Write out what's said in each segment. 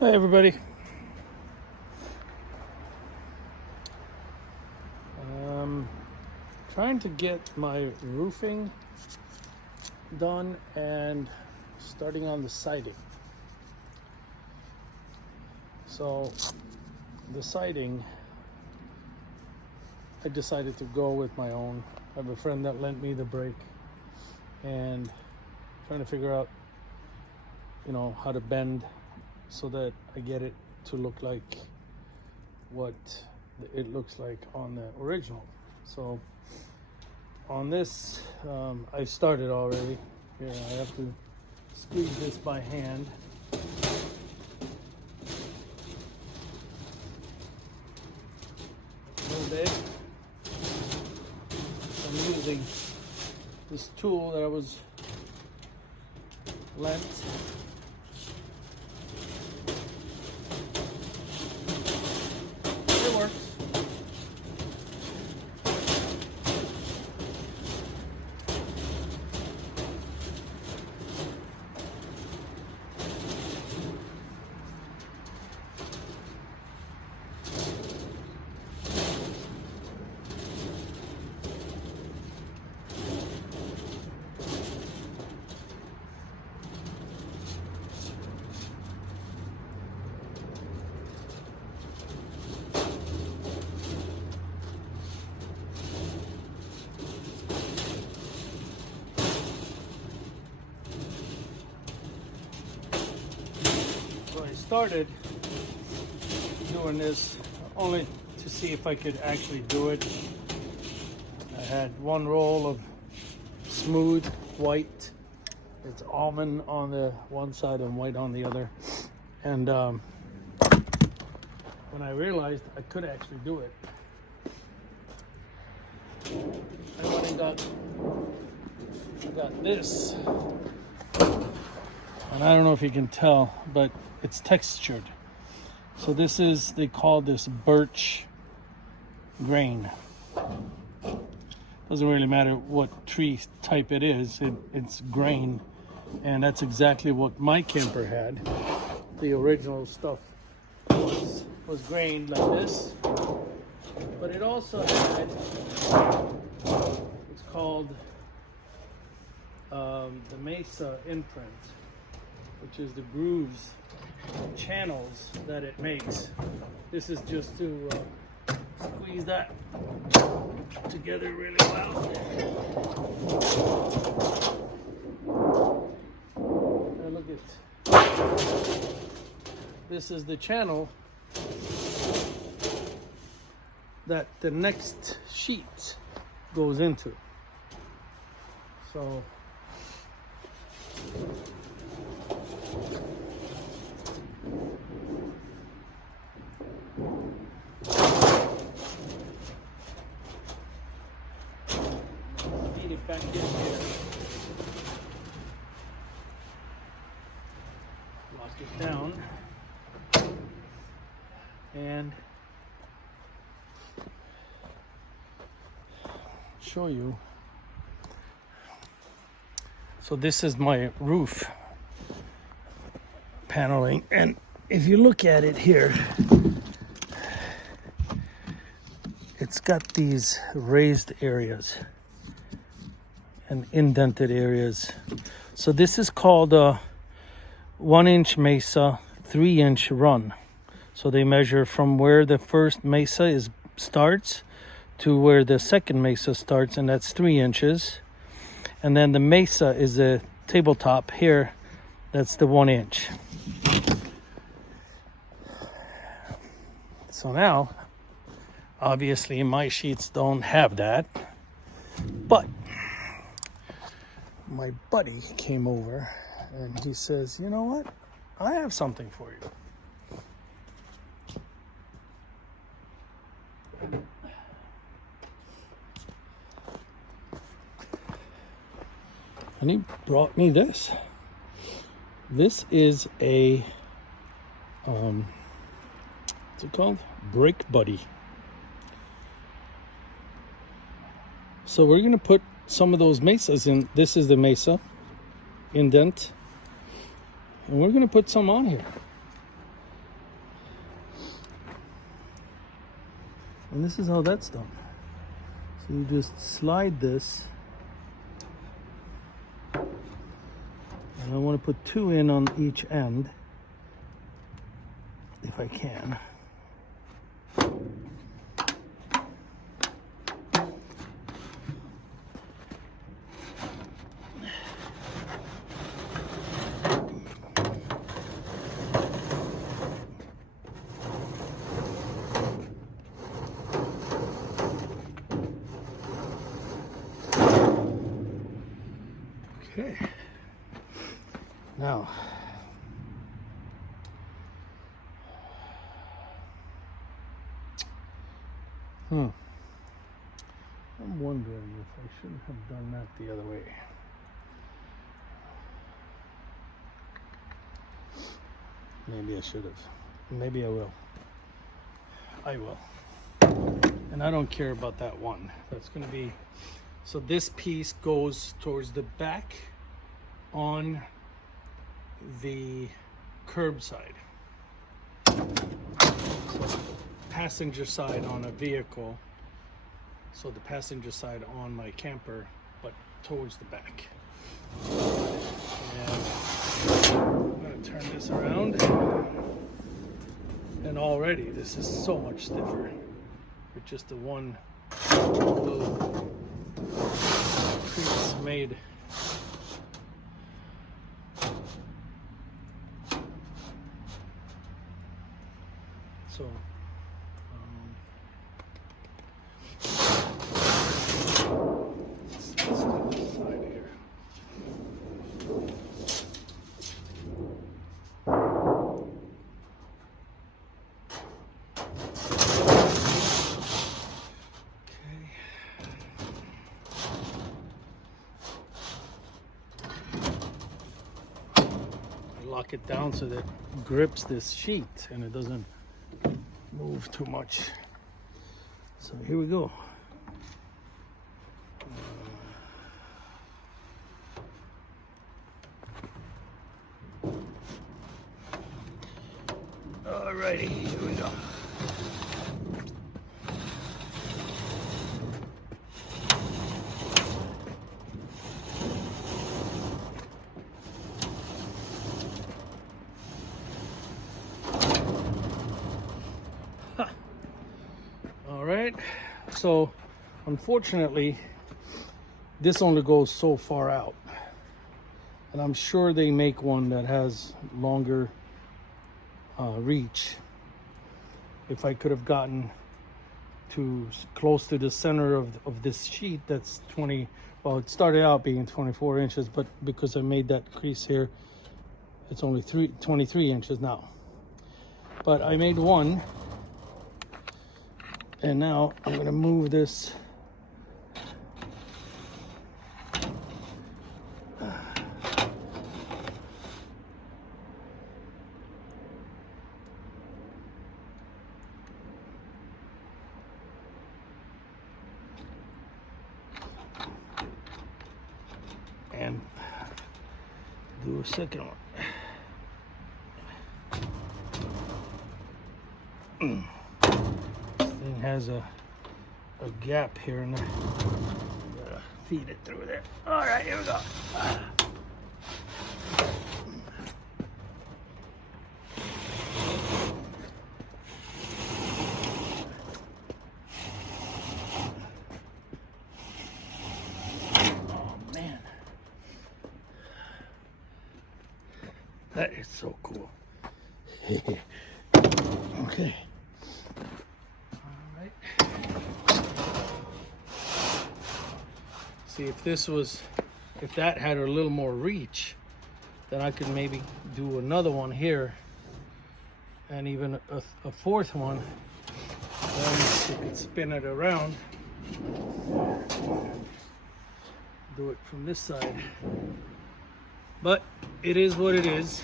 Hi everybody. Trying to get my roofing done and starting on the siding. So the siding, I decided to go with my own. I have a friend that lent me the brake and trying to figure out, how to bend so that I get it to look like what it looks like on the original. So on this, I started already. Here, I have to squeeze this by hand. A little bit. I'm using this tool that I was lent. It works. So I started doing this only to see if I could actually do it. I had one roll of smooth white. It's almond on the one side and white on the other. And when I realized I could actually do it, I went and got this. And I don't know if you can tell, but it's textured. So this is, they call this birch grain. Doesn't really matter what tree type it is, it's grain. And that's exactly what my camper had. The original stuff was grained like this. But it also had, it's called the Mesa imprint, which is the grooves, channels that it makes. This is just to squeeze that together really well. Now look at, this is the channel that the next sheet goes into. So feed it back in here. Lock it down and show you. So this is my roof paneling, and if you look at it here, it's got these raised areas and indented areas. So this is called a 1-inch mesa, 3-inch run. So they measure from where the first mesa starts to where the second mesa starts, and that's 3 inches. And then the mesa is the tabletop here, that's the 1 inch. So now, obviously my sheets don't have that, but my buddy came over and he says, you know what? I have something for you. And he brought me this. This is a, what's it called? Brake Buddy. So we're gonna put some of those mesas in. This is the mesa indent, and we're gonna put some on here. And this is how that's done. So you just slide this. And I want to put 2 in on each end, if I can. Okay. Now, I'm wondering if I shouldn't have done that the other way. Maybe I should have. Maybe I will. I will. And I don't care about that one. That's going to be... So this piece goes towards the back on the curb side. So passenger side on a vehicle. So the passenger side on my camper, but towards the back. And I'm gonna turn this around. And already this is so much stiffer with just the one little crease made. So let's do this side here. Lock it down so that it grips this sheet and it doesn't move too much. So here we go. Alrighty, here we go. All right, so unfortunately this only goes so far out, and I'm sure they make one that has longer reach. If I could have gotten to close to the center of this sheet, that's 20, well, it started out being 24 inches, but because I made that crease here, it's only 23 inches now. But I made one. And now I'm going to move this and do a second one. Thing has a gap here, and gotta feed it through there. All right, here we go. Oh man, that is so cool. Okay. See, if that had a little more reach, then I could maybe do another one here, and even a fourth one. Then you could spin it around, do it from this side. But it is what it is.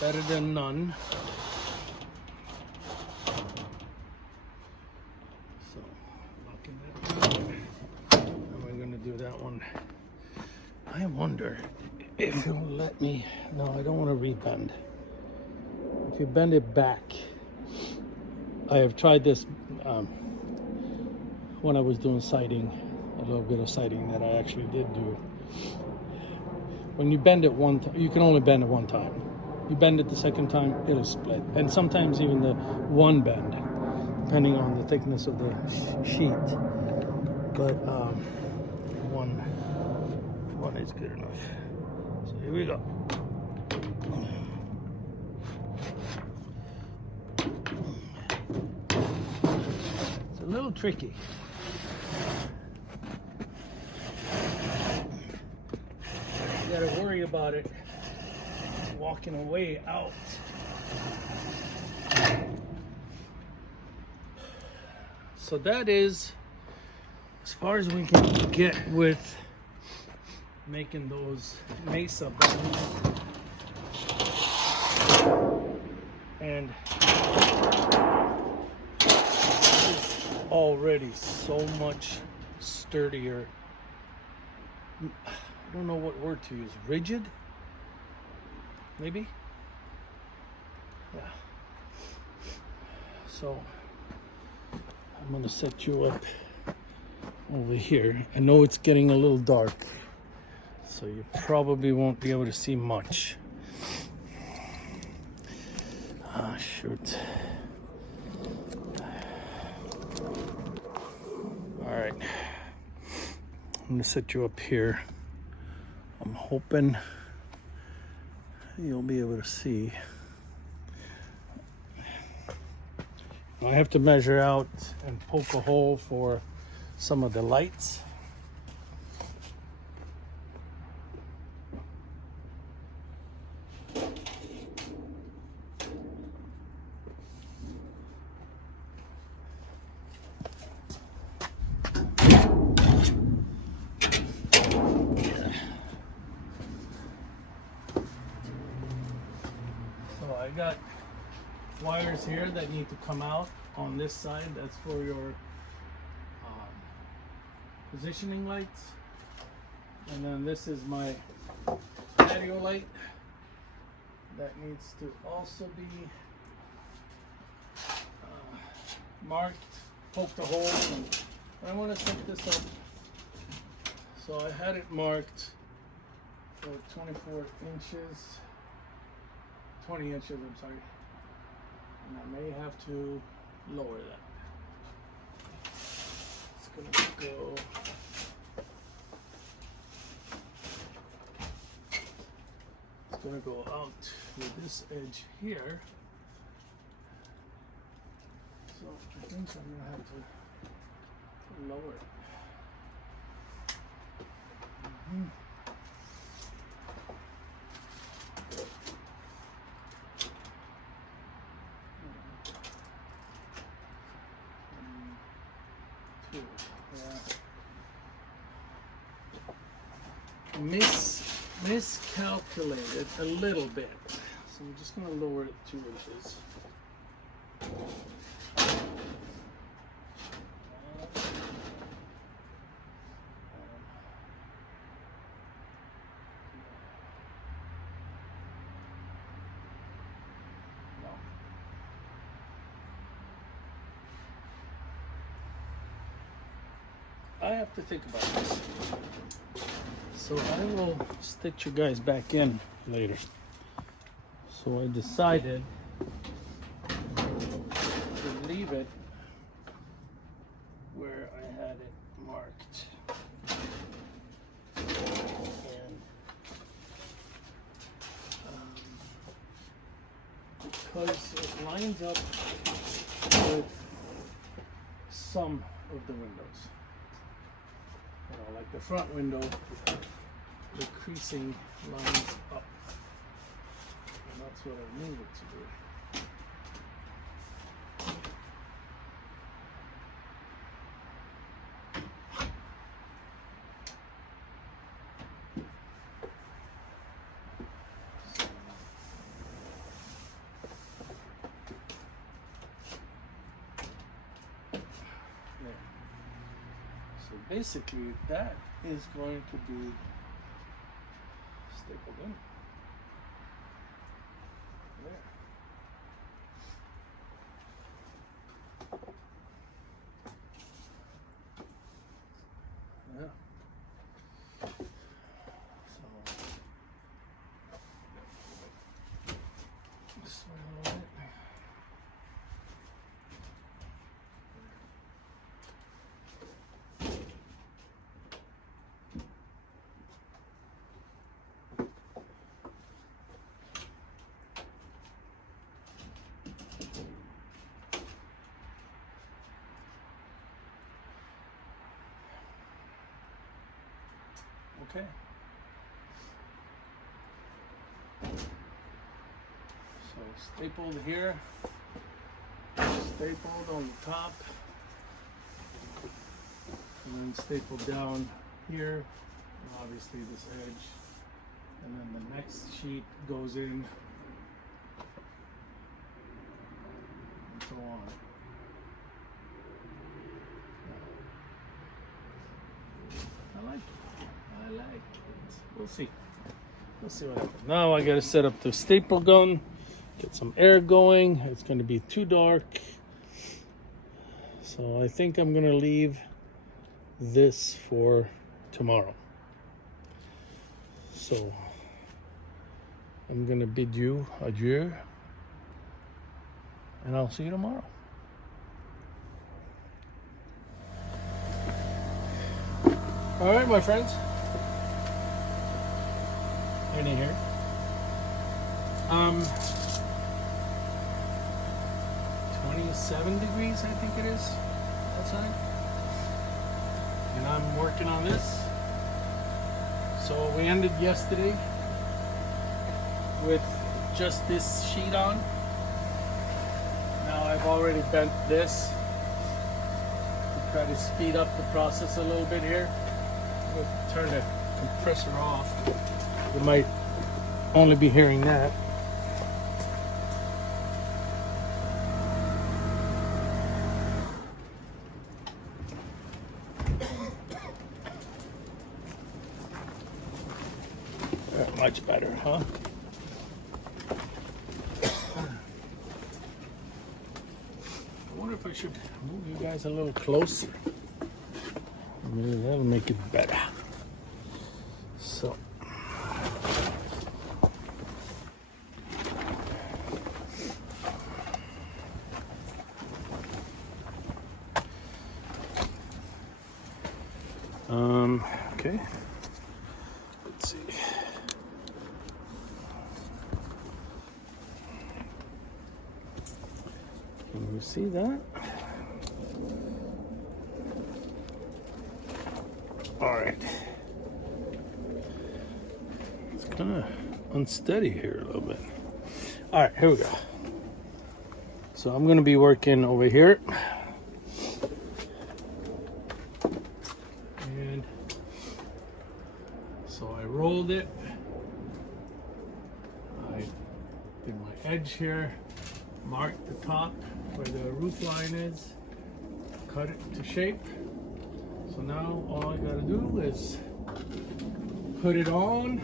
Better than none. Do that one. I wonder if it will let me. No, I don't want to rebend. If you bend it back, I have tried this when I was doing sighting, a little bit of sighting that I actually did do. When you bend it one time, you can only bend it one time. You bend it the second time, it'll split. And sometimes even the one bend, depending on the thickness of the sheet. But one is good enough. So here we go. It's a little tricky. You gotta worry about it walking away out. So that is as far as we can get with making those mesa bends. And it's already so much sturdier. I don't know what word to use. Rigid? Maybe? Yeah. So I'm gonna set you up over here. I know it's getting a little dark, so you probably won't be able to see much. Ah, shoot. All right. I'm gonna set you up here. I'm hoping you'll be able to see. I have to measure out and poke a hole for some of the lights. So I got wires here that need to come out on this side. That's for your positioning lights. And then this is my patio light that needs to also be marked, poked a hole. And I want to set this up. So I had it marked for 24 inches, 20 inches, I'm sorry. And I may have to lower that. It's gonna go. It's gonna go out with this edge here. So I think I'm gonna have to lower it. Mm-hmm. Miscalculated a little bit, so I'm just going to lower it 2 inches. I have to think about this. So I will stitch you guys back in later. So I decided to leave it where I had it marked. And because it lines up with some of the windows. You know, like the front window, the creasing lines up. And that's what I needed to do. So basically that is going to be stapled in there. Okay. So stapled here, stapled on the top, and then stapled down here, and obviously this edge, and then the next sheet goes in, and so on. I like it. I like it. We'll see. We'll see what happens. Now I gotta set up the staple gun, get some air going. It's gonna be too dark. So I think I'm gonna leave this for tomorrow. So I'm gonna bid you adieu, and I'll see you tomorrow. All right, my friends. Any here? 27 degrees, I think it is outside. And I'm working on this. So we ended yesterday with just this sheet on. Now I've already bent this to try to speed up the process a little bit here. We'll turn the compressor off. You might only be hearing that. Much better, huh? I wonder if I should move you guys a little closer. Maybe that'll make it better. So. Okay. Let's see. Can you see that? All right. It's kind of unsteady here a little bit. All right, here we go. So I'm going to be working over here. And so I rolled it. I did my edge here, marked the top where the roof line is, cut it to shape. So now all I gotta do is put it on.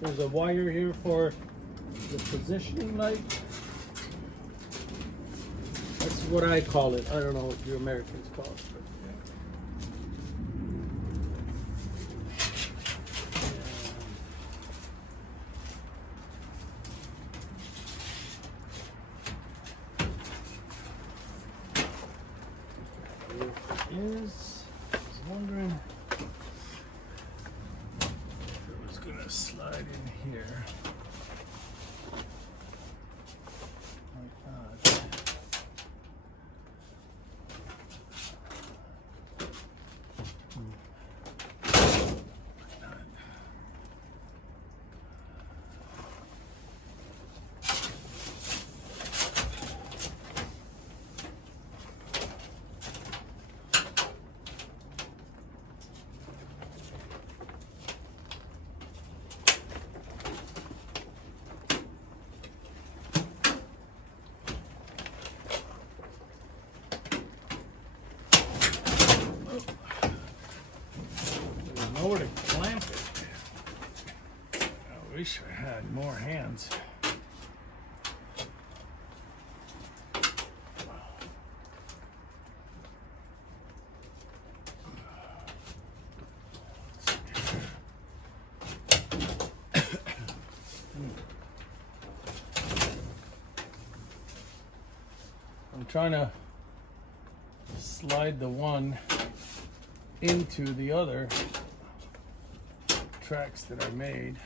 There's a wire here for the positioning light. That's what I call it. I don't know what you Americans call it. But I was wondering if it was gonna slide in here like that. Nowhere to clamp it. I wish I had more hands. I'm trying to slide the one into the other tracks that I made.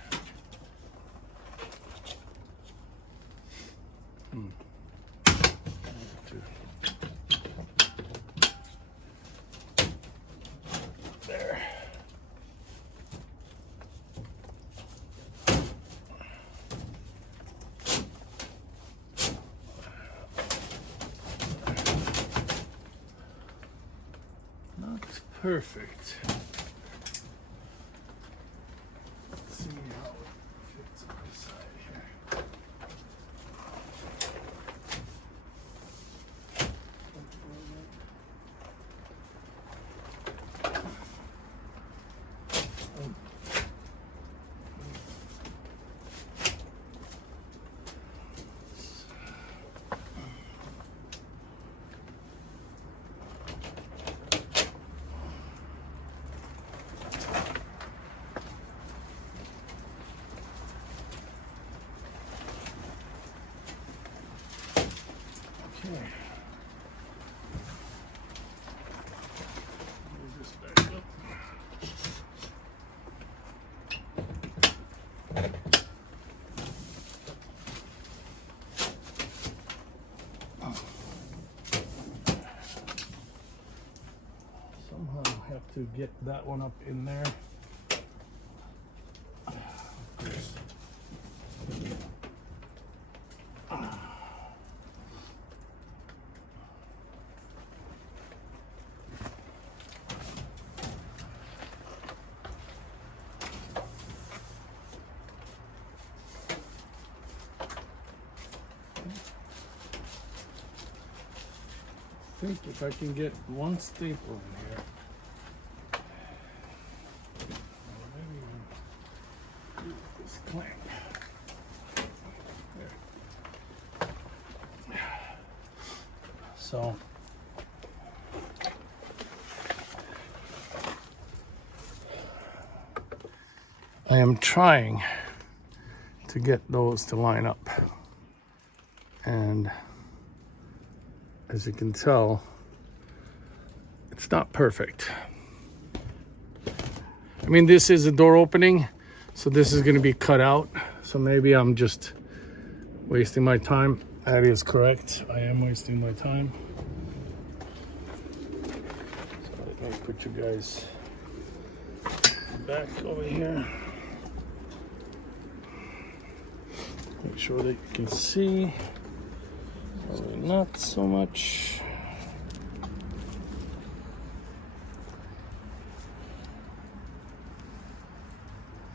perfect. Let's see how it fits on this side here. Okay. Move this back up. Somehow I have to get that one up in there. I think if I can get one staple in here, maybe even do this clamp. There. So I am trying to get those to line up, and as you can tell, it's not perfect. I mean, this is a door opening, so this is going to be cut out. So maybe I'm just wasting my time. That is correct. I am wasting my time. So let me put you guys back over here. Make sure that you can see. Not so much.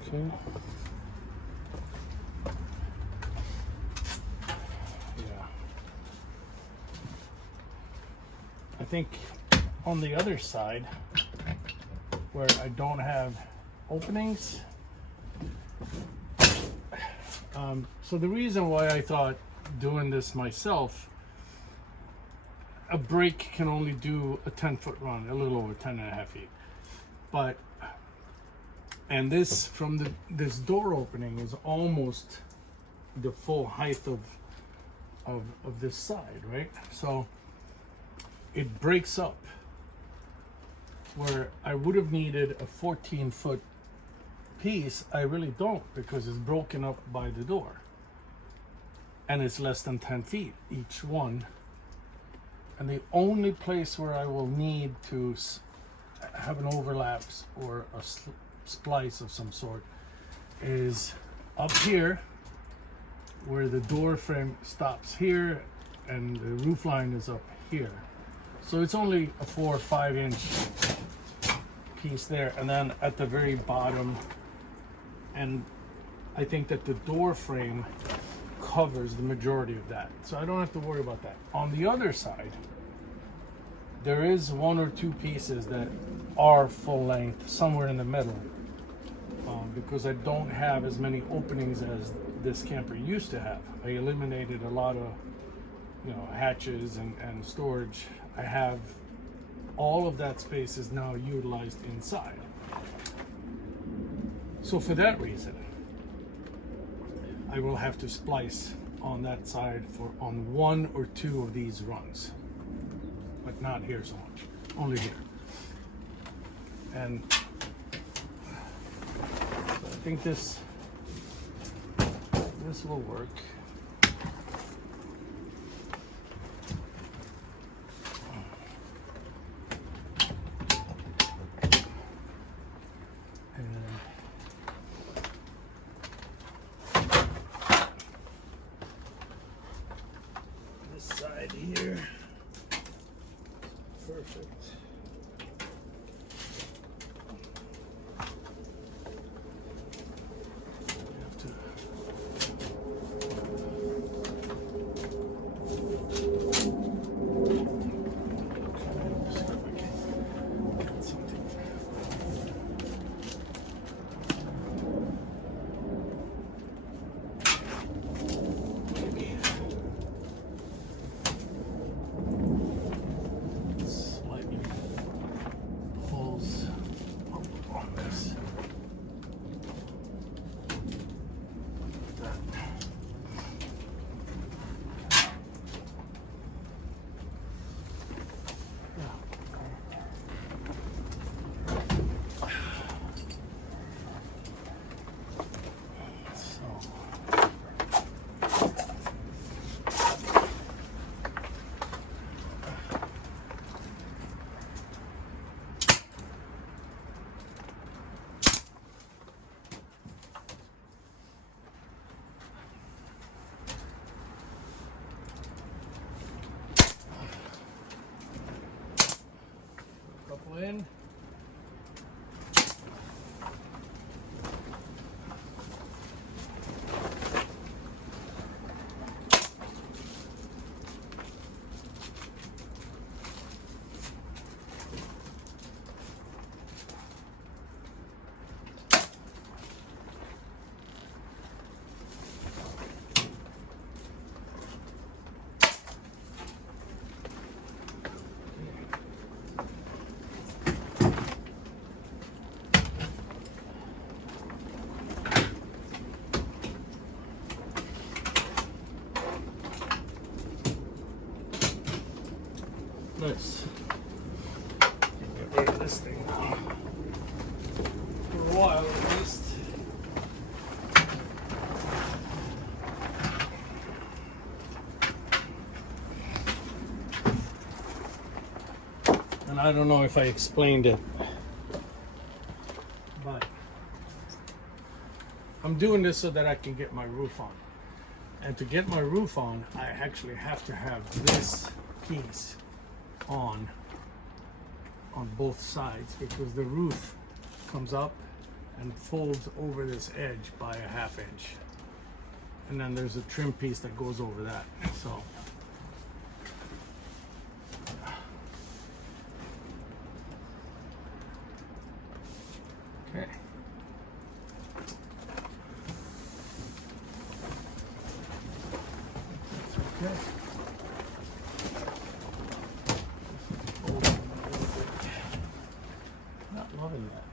Okay. Yeah. I think on the other side, where I don't have openings, so the reason why I thought doing this myself, a brake can only do a 10-foot run, a little over 10.5 feet. But, and this, from this door opening is almost the full height of this side, right? So it breaks up where I would have needed a 14-foot piece. I really don't, because it's broken up by the door. And it's less than 10 feet each one. And the only place where I will need to have an overlap or a splice of some sort is up here, where the door frame stops here and the roof line is up here. So it's only a 4 or 5 inch piece there. And then at the very bottom, and I think that the door frame covers the majority of that, so I don't have to worry about that. On the other side, there is 1 or 2 pieces that are full length somewhere in the middle, because I don't have as many openings as this camper used to have. I eliminated a lot of, hatches and storage. I have all of that space is now utilized inside. So for that reason, I will have to splice on that side on 1 or 2 of these rungs, but not here so much, only here. And so I think this will work. Side here, perfect. a while at least. And I don't know if I explained it, but I'm doing this so that I can get my roof on. And to get my roof on, I actually have to have this piece on both sides, because the roof comes up and folds over this edge by a 1/2 inch. And then there's a trim piece that goes over that. So okay. Okay. Not loving that.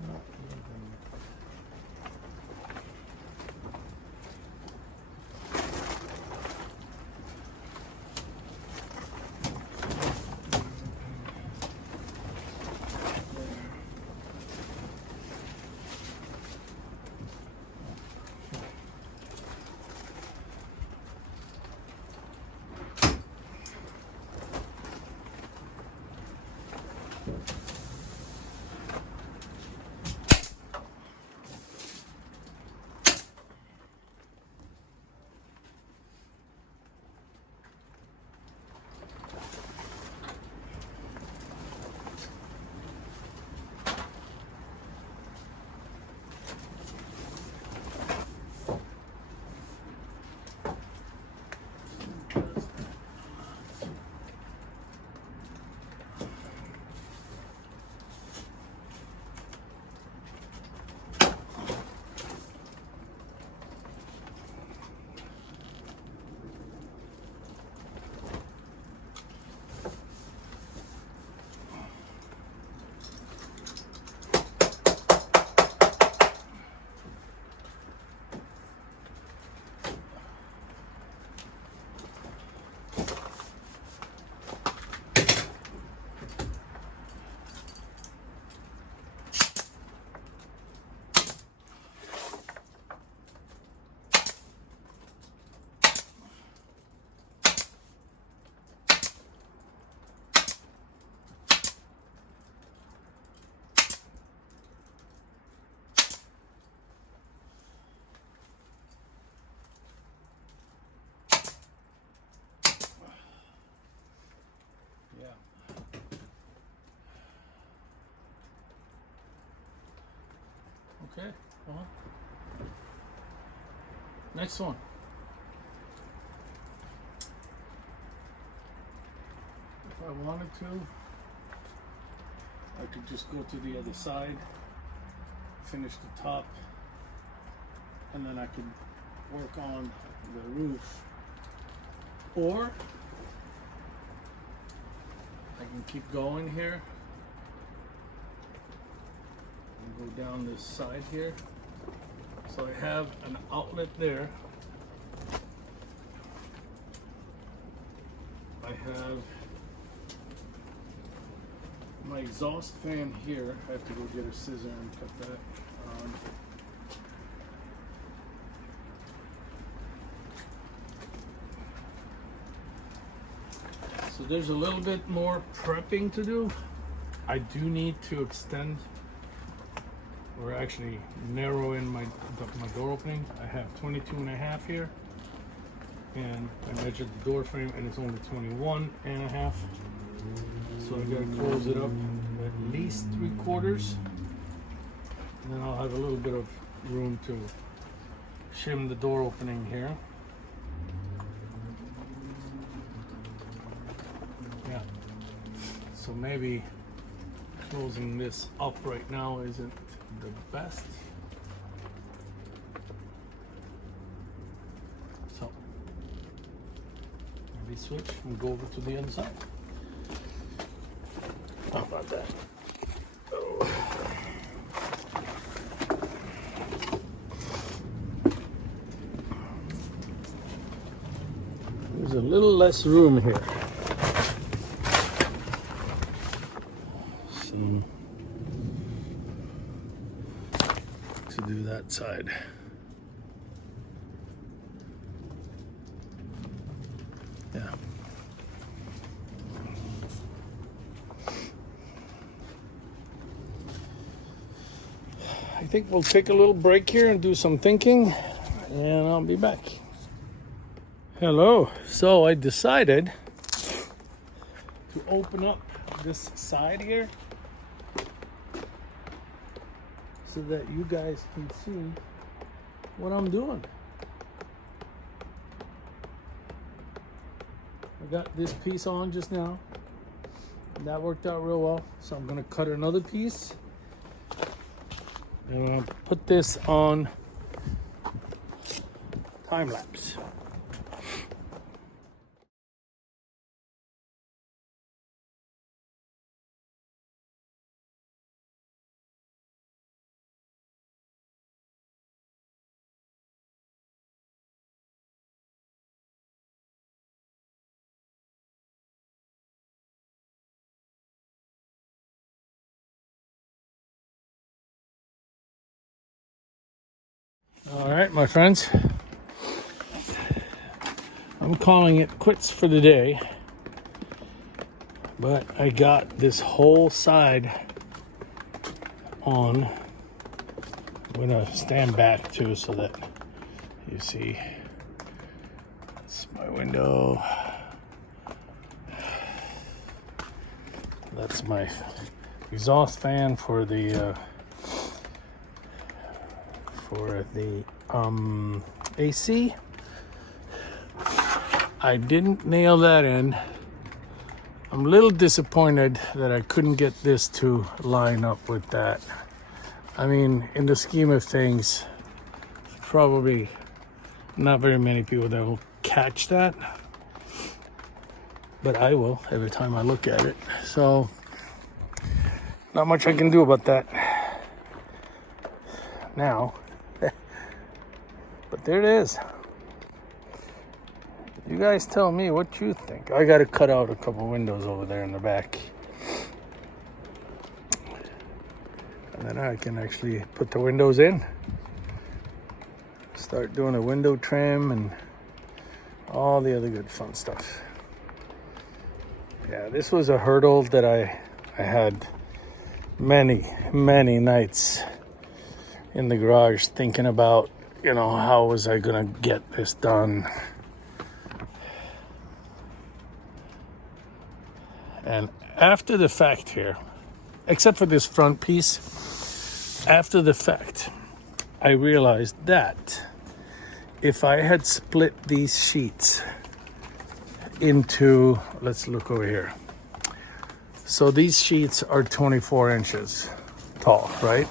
Not loving it. Okay, well, next one. If I wanted to, I could just go to the other side, finish the top, and then I could work on the roof. Or I can keep going here and go down this side here. So I have an outlet there. I have my exhaust fan here. I have to go get a scissor and cut that. So there's a little bit more prepping to do. I do need to extend, or actually narrow in my door opening. I have 22.5 here, and I measured the door frame and it's only 21.5. So I gotta close it up at least 3/4, and then I'll have a little bit of room to shim the door opening here. Yeah, so maybe closing this up right now isn't the best. So maybe switch and go over to the other side. How about that? Oh. There's a little less room here. Some to do that side. Yeah. I think we'll take a little break here and do some thinking, and I'll be back. Hello. So I decided to open up this side here so that you guys can see what I'm doing. I got this piece on just now, and that worked out real well. So I'm gonna cut another piece, and I'm gonna put this on time lapse. All right, my friends, I'm calling it quits for the day, but I got this whole side on. I'm gonna stand back too so that you see. That's my window. That's my exhaust fan for the AC. I didn't nail that in. I'm a little disappointed that I couldn't get this to line up with that. I mean, in the scheme of things, probably not very many people that will catch that, but I will every time I look at it. So not much I can do about that now. But there it is. You guys tell me what you think. I got to cut out a couple windows over there in the back, and then I can actually put the windows in, start doing a window trim and all the other good fun stuff. Yeah, this was a hurdle that I had many nights in the garage thinking about, you know, how was I gonna get this done? And after the fact here, except for this front piece, after the fact, I realized that if I had split these sheets into, let's look over here. So these sheets are 24 inches tall, right?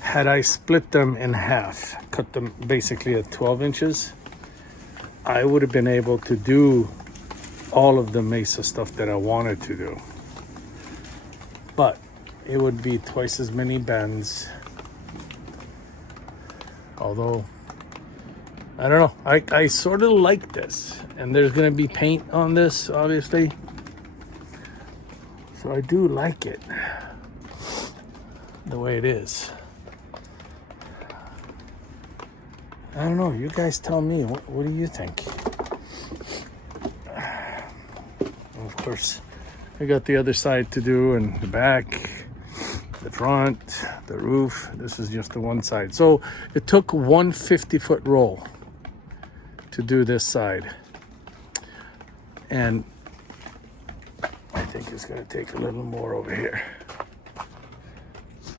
Had I split them in half, cut them basically at 12 inches, I would have been able to do all of the Mesa stuff that I wanted to do. But it would be twice as many bends. Although, I don't know, I sort of like this. And there's gonna be paint on this, obviously. So I do like it the way it is. I don't know, you guys tell me, what do you think? Of course, I got the other side to do, and the back, the front, the roof. This is just the one side. So it took one 50-foot roll to do this side. And I think it's gonna take a little more over here.